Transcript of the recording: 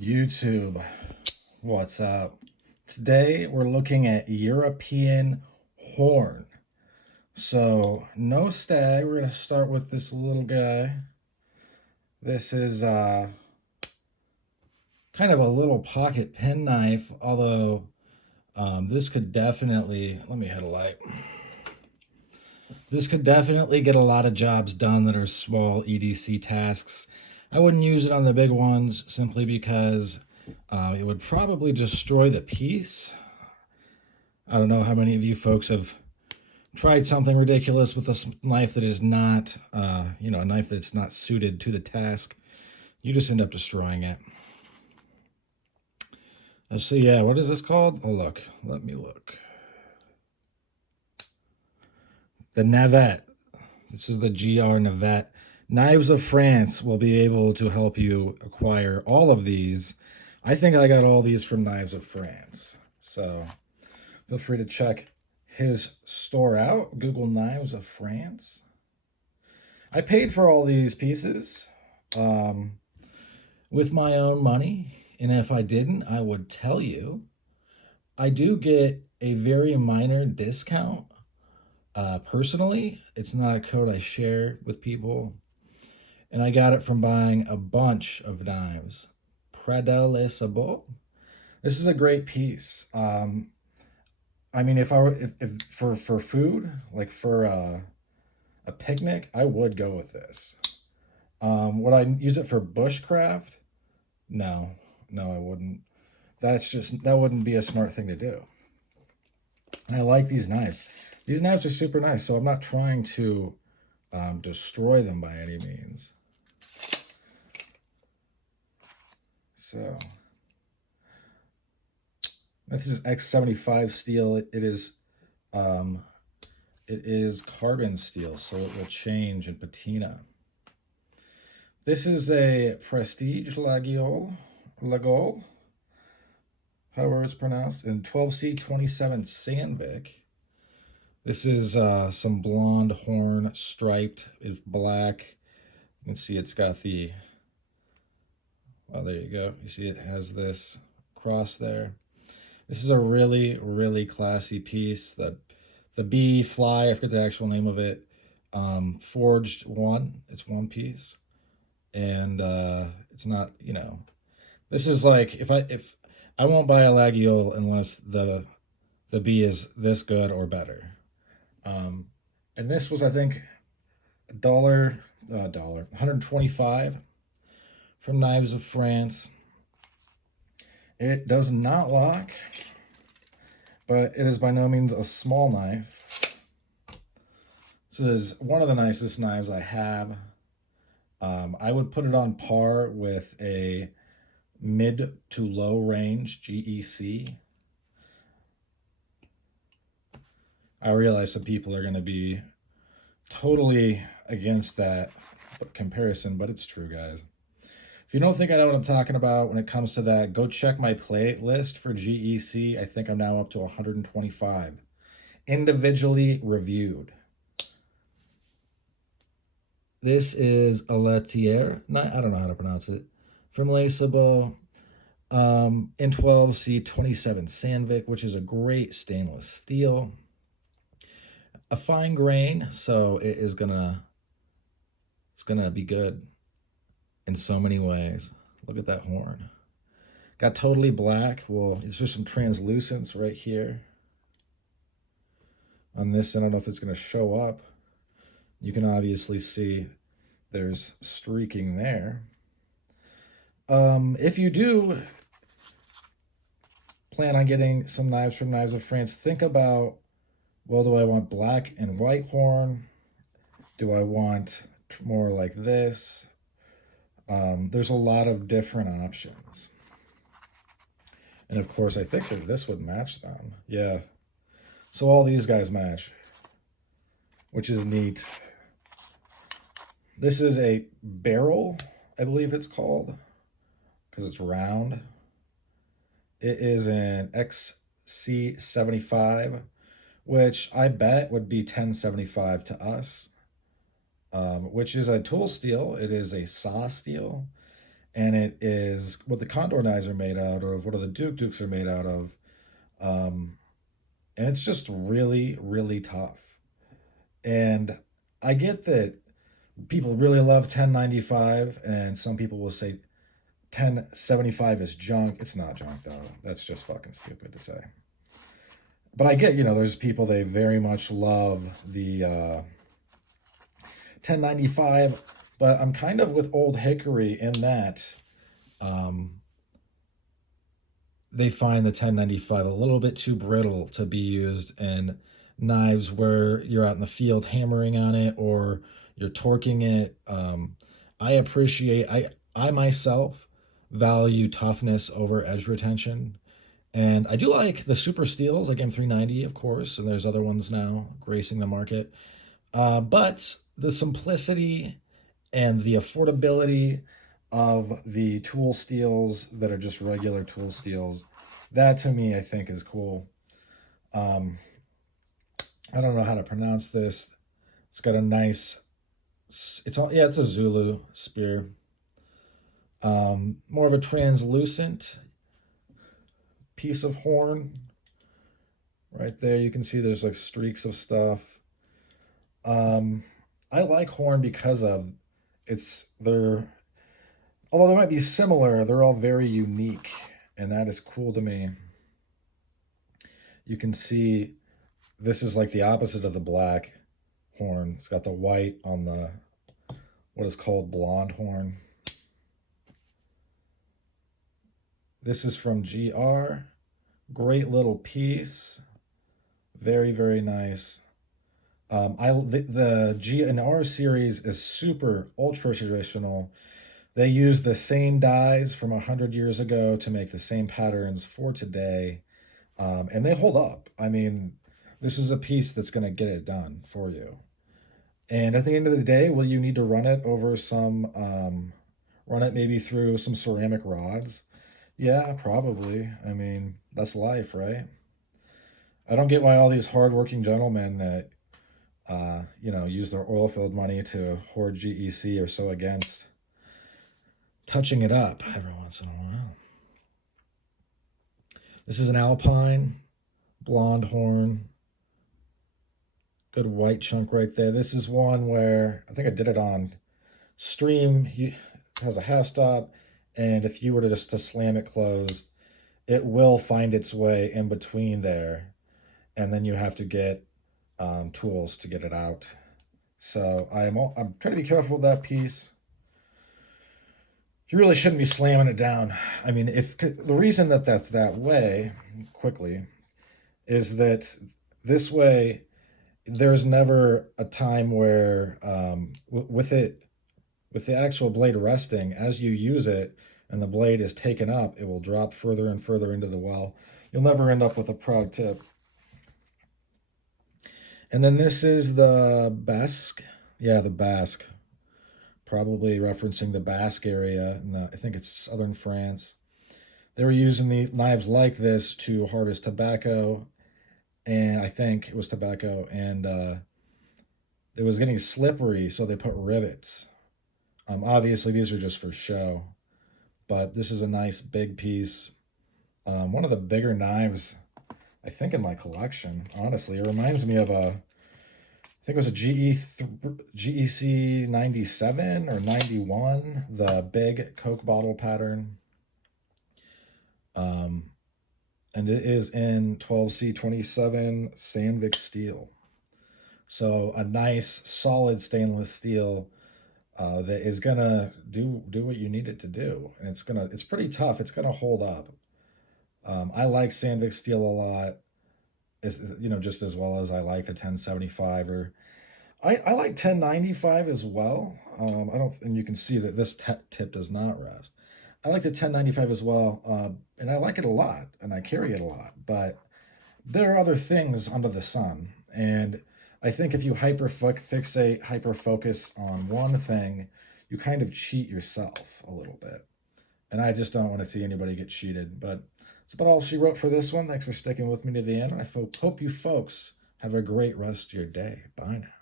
YouTube, what's up? Today we're looking at European horn. So, no stag. We're going to start with this little guy. This is kind of a little pocket penknife, although this could definitely, let me hit a light. This could definitely get a lot of jobs done that are small EDC tasks. I wouldn't use it on the big ones simply because it would probably destroy the piece. I don't know how many of you folks have tried something ridiculous with a knife that is not, a knife that's not suited to the task. You just end up destroying it. So yeah, what is this called? Oh, look, let me look. The Navette. This is the GR Navette. Knives of France will be able to help you acquire all of these. I think I got all these from Knives of France. So feel free to check his store out. Google Knives of France. I paid for all these pieces with my own money. And if I didn't, I would tell you. I do get a very minor discount. Personally, it's not a code I share with people. And I got it from buying a bunch of knives. Predalisable. This is a great piece. I mean, if I were if for food, like for a picnic, I would go with this. Would I use it for bushcraft? No, no, I wouldn't. That wouldn't be a smart thing to do. And I like these knives. These knives are super nice, so I'm not trying to destroy them by any means. So this is X75 steel. It is carbon steel, so it will change in patina. This is a Prestige Laguiole, however it's pronounced, in 12C27 Sandvik. This is some blonde horn striped with black. You can see it's got the, oh, there you go. You see it has this cross there. This is a really, really classy piece. The bee fly, I forget the actual name of it. Forged one. It's one piece. And it's not, this is like if I won't buy a Laguiole unless the bee is this good or better. And this was, I think, dollar 125 from Knives of France. It does not lock, but it is by no means a small knife. This is one of the nicest knives I have. I would put it on par with a mid to low range GEC. I realize some people are going to be totally against that comparison, but it's true, guys. If you don't think I know what I'm talking about when it comes to that, go check my playlist for GEC. I think I'm now up to 125 individually reviewed. This is a Latier. I don't know how to pronounce it. From Les Sabots in 12C27 Sandvik, which is a great stainless steel. A fine grain, so it's gonna be good in so many ways. Look at that horn. Got totally black. Well, it's just some translucence right here. On this, I don't know if it's gonna show up. You can obviously see there's streaking there. If you do plan on getting some knives from Knives of France, think about, well, do I want black and white horn? Do I want more like this? There's a lot of different options. And of course, I think that this would match them. Yeah. So all these guys match, which is neat. This is a barrel, I believe it's called, because it's round. It is an XC75, which I bet would be 1075 to us, which is a tool steel. It is a saw steel. and it is what the Condor knives are made out of, what are the Dukes are made out of. And it's just really, really tough. And I get that people really love 1095, and some people will say 1075 is junk. It's not junk, though. That's just fucking stupid to say. But I get, there's people, they very much love the 1095, but I'm kind of with Old Hickory in that they find the 1095 a little bit too brittle to be used in knives where you're out in the field hammering on it or you're torquing it. I myself value toughness over edge retention. And I do like the super steels, like M390, of course, and there's other ones now gracing the market. But the simplicity and the affordability of the tool steels that are just regular tool steels, that to me I think is cool. I don't know how to pronounce this. It's got a nice, it's a Zulu spear. More of a translucent piece of horn. Right there, you can see there's like streaks of stuff. I like horn because of although they might be similar, they're all very unique, and that is cool to me. You can see this is like the opposite of the black horn. It's got the white on the what is called blonde horn. This is from GR. Great little piece. Very, very nice. The G&R series is super ultra traditional. They use the same dyes from 100 years ago to make the same patterns for today, and they hold up. I mean, this is a piece that's going to get it done for you. And at the end of the day, will you need to run it over run it maybe through some ceramic rods? Yeah, probably. I mean, that's life, right? I don't get why all these hardworking gentlemen that use their oil-filled money to hoard GEC are so against touching it up every once in a while. This is an Alpine blonde horn. Good white chunk right there. This is one where I think I did it on stream. It has a half stop, and if you were to slam it closed, it will find its way in between there, and then you have to get tools to get it out. So I'm trying to be careful with that piece. You really shouldn't be slamming it down. I mean, if the reason that that's that way quickly is that this way there's never a time where with the actual blade resting, as you use it and the blade is taken up, it will drop further and further into the well. You'll never end up with a prog tip. And then this is the Basque. Yeah, the Basque. Probably referencing the Basque area. I think it's southern France. They were using the knives like this to harvest tobacco. And I think it was tobacco. And it was getting slippery, so they put rivets. Obviously, these are just for show. But this is a nice big piece. One of the bigger knives, I think, in my collection. Honestly, it reminds me of I think it was a GEC 97 or 91, the big Coke bottle pattern. And it is in 12C27 Sandvik steel. So a nice solid stainless steel that is gonna do what you need it to do, and it's pretty tough. It's gonna hold up. I like Sandvik steel a lot. Just as well as I like the 1075 or I like 1095 as well. And you can see that this tip does not rest. I like the 1095 as well, and I like it a lot, and I carry it a lot. But there are other things under the sun, and I think if you hyper focus on one thing, you kind of cheat yourself a little bit. And I just don't want to see anybody get cheated. But that's about all she wrote for this one. Thanks for sticking with me to the end. And I hope you folks have a great rest of your day. Bye now.